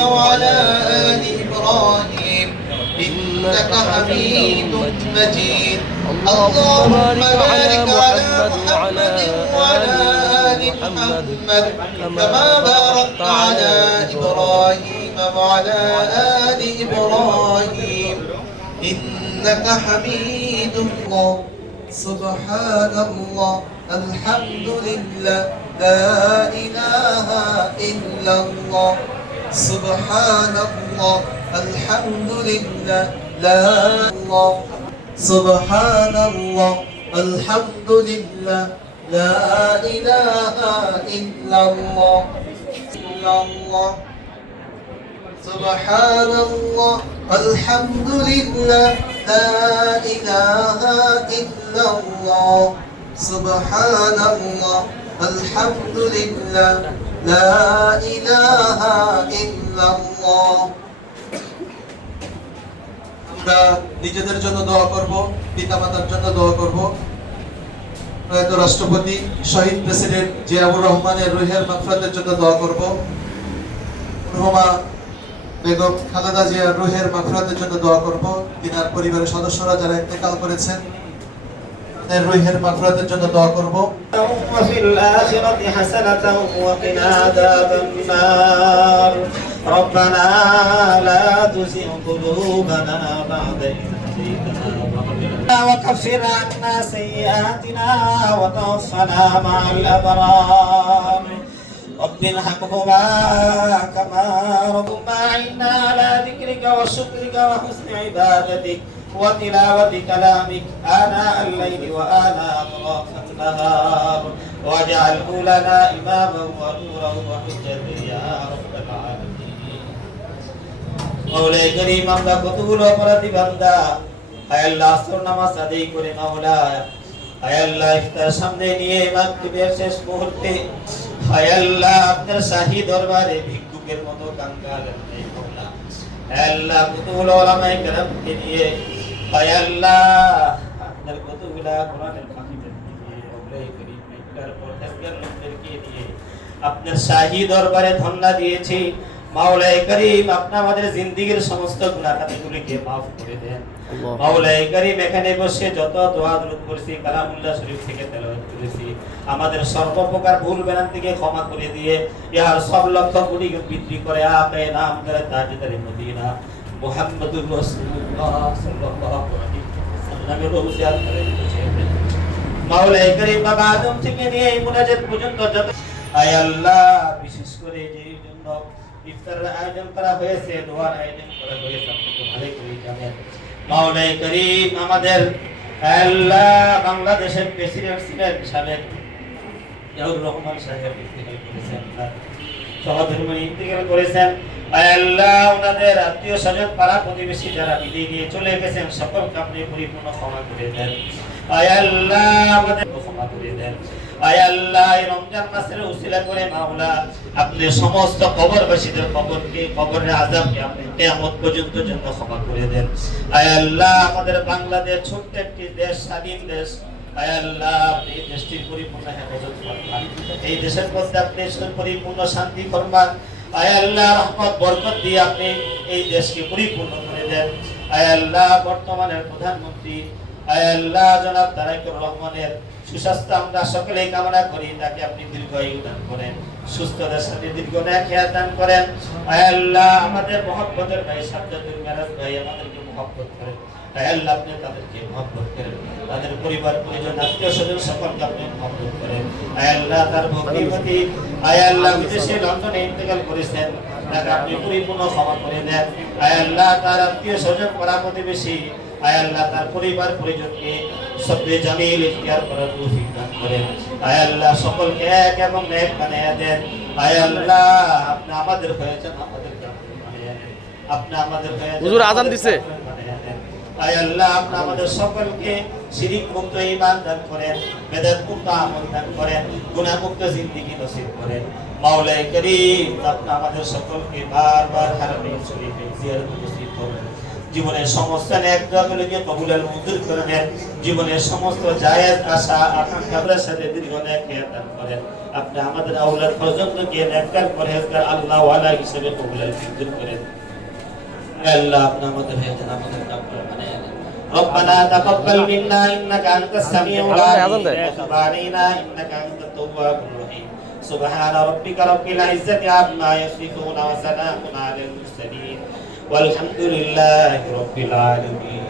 وعلى آل إبراهيم إنك حميد مجيد اللهم بارك على محمد وعلى آل محمد كما باركت على إبراهيم وعلى آل إبراهيم إنك حميد الله سبحان الله الحمد لله لا إله إلا الله سبحان الله الحمد لله لا الله سبحان الله الحمد لله لا إله إلا الله سبحان الله الحمد لله لا إله إلا الله سبحان الله الحمد لله لا إله إلا الله আমরা নিজেদের জন্য দোয়া করব, পিতামাতার জন্য দোয়া করব। প্রয়াত রাষ্ট্রপতি শহীদ প্রেসিডেন্ট জিয়াউর রহমানের রুহের মাগফিরাতের জন্য দোয়া করব। রহমা বেগম খালেদা জিয়ার রুহের মাগফিরাতের জন্য দোয়া করব। তিনার পরিবারের সদস্যরা যারা ইন্তেকাল করেছেন তাদের রুহের মাগফিরাতের জন্য দোয়া করব। وفي الآخرة حسنة وقنا عذاب النار ربنا لا تزغ قلوبنا بعد إذ هديتنا وكفر عنا سيئاتنا وتوفنا مع الأبرار رب ارحمهما كما ربنا عنا على ذكرك وشكرك وحسن عبادتك وتلاوة كلامك آناء الليل وآناء أطراف النهار واجعله لنا إماما ونورا وحجة يا رب العالمين مولاي كريم আমরা কতগুলো অপরাধী বান্দা আয় আল্লাহ আসর নামাজ আদায় করে মাওলা আয় আল্লাহ ইফতার সামনে নিয়ে মাগরিবের শেষ মুহূর্তে আয় আল্লাহ আপনার শাহী দরবারে ভিক্ষুকের মতো কাঙ্গালেন এই মাওলা আয় আল্লাহ কতগুলো ওলামায়ে কেরামকে নিয়ে আয় আল্লাহ আপনার কতগুলো কোরআনের ফাকিদের নিয়ে মাওলায়ে করিম ইফতার পরহেজগার লোকদেরকে নিয়ে আপনার শাহী দরবারে ধন্না দিয়েছি মাওলায়ে করিম আপনি আমাদের জিন্দেগীর সমস্ত গুনাহগুলোকে maaf করে দেন মাওলায়ে করিম এখানে বসে যত দোয়া দরুদ করেছি কালামুল্লাহ শরীফ থেকে তেলাওয়াত করেছি আমাদের সর্বপ্রকার ভুল ভ্রান্তিকে ক্ষমা করে দিয়ে ইহার সব লক্ষ্য কোটি বিক্রি করে আপে নাম করে তাজদারে মদিনা মুহাম্মদুর রাসূলুল্লাহ সাল্লাল্লাহু আলাইহি ওয়াসাল্লামের রওজিয়াত করে মাওলায়ে করিম বাবা আদম থেকে নিয়ে এই মুনাজাত পর্যন্ত যত আয় আল্লাহ বিশেষ করে যেই জন্য ইফতারের আয়োজন করা হয়েছে দোয়ার আয়োজন করা হয়েছে আপনি তো ভালো করে জানেন মাওলায়ে করিম আমাদের আল্লাহ বাংলাদেশের প্রেসিডেন্ট ছিলেন সাবেক জিয়াউর রহমান সাহেব ইন্তেকাল করেছেন সহধর্মিণী ইন্তেকাল করেছেন আল্লাহ ওনাদের আত্মীয় স্বজন পাড়া প্রতিবেশী যারা বিদায় নিয়ে চলে গেছেন সকলকে আপনি পরিপূর্ণ ক্ষমা করে দেন আল্লাহ আমাদের ক্ষমা করে দেন আল্লাহ এই রমজান মাসের উসিলা করে মাওলা আপনি সমস্ত কবরবাসীদের কবরকে কবরের আযাবকে আপনি কিয়ামত পর্যন্ত জন্য ক্ষমা করে দেন আল্লাহ আমাদের বাংলাদেশ ছোট্ট একটি দেশ স্বাধীন দেশ আল্লাহ এই দেশটির পরিপূর্ণ হেফাজত ফরমান এই দেশের মধ্যে আপনি পরিপূর্ণ শান্তি ফরমান আল্লাহ রহমত বরকত দিয়ে আপনি এই দেশকে পরিপূর্ণ করে দেন আল্লাহ বর্তমানের প্রধানমন্ত্রী আল্লাহ জনাব তারেক রহমানের সুস্বাস্থ্য আমরা সকলেই কামনা করি তাকে আপনি দীর্ঘায়ু দান করেন সুস্থতার সাথে দীর্ঘায়ু খেয়াল দান করেন আল্লাহ আমাদের মহব্বতের ভাই সাজ্জাদুল মেরাজ ভাই আমাদেরকে মহব্বত করেন আল্লাহ আপনি তাদেরকে মহব্বত করেন তাদের পরিবার পরিজন আত্মীয় স্বজন সকলকে আপনি মহব্বত করেন আল্লাহ তার ভক্তিমতী আল্লাহ বিদেশে লন্ডনে ইন্তেকাল করেছেন তাকে আপনি পরিপূর্ণ ক্ষমা করে দেন আল্লাহ তার আত্মীয় স্বজন পাড়া প্রতিবেশী আল্লাহ তার পরিবার পরিজনকে সবরে জামিল ইখতিয়ার করার তৌফিক দান করেন আল্লাহ সকলকে এক এবং নেক বানিয়ে দেন আল্লাহ আপনি আমাদের হয়েছেন আমাদেরকে বানিয়ে দেন আপনি আমাদের হয়েছেন হুজুর আযান দিছে আল্লাহ আপনি আমাদের সকলকে শিরিক মুক্ত ঈমান দান করেন বেদাত মুক্ত আমল দান করেন গুনাহ মুক্ত জিন্দেগি নসিব করেন মাওলায়ে করিম আপনি আমাদের সকলকে বারবার হারামে শরীফে জিয়ারত নসিব করেন জীবনের সমস্ত নেক দোয়াগুলোকে কবুল মঞ্জুর করে নেন। জীবনের সমস্ত জায়েজ আশা আকাঙ্ক্ষার সাথে দীর্ঘ নেক হায়াত দান করেন। আপনি আমাদের আওলাদ পর্যন্তকে নেককার পরহেজগার আল্লাহ ওয়ালা হিসেবে কবুল মঞ্জুর করেন। আল্লাহ আপনি আমাদের হেদায়েত আমাদের কাফর বানায় দেন। ربنا تقبل منا انك انت السميع العليم وتب علينا انك انت التواب الرحيم سبحان ربك رب العزة عما يصفون وسلام على المرسلين والحمد لله رب العالمين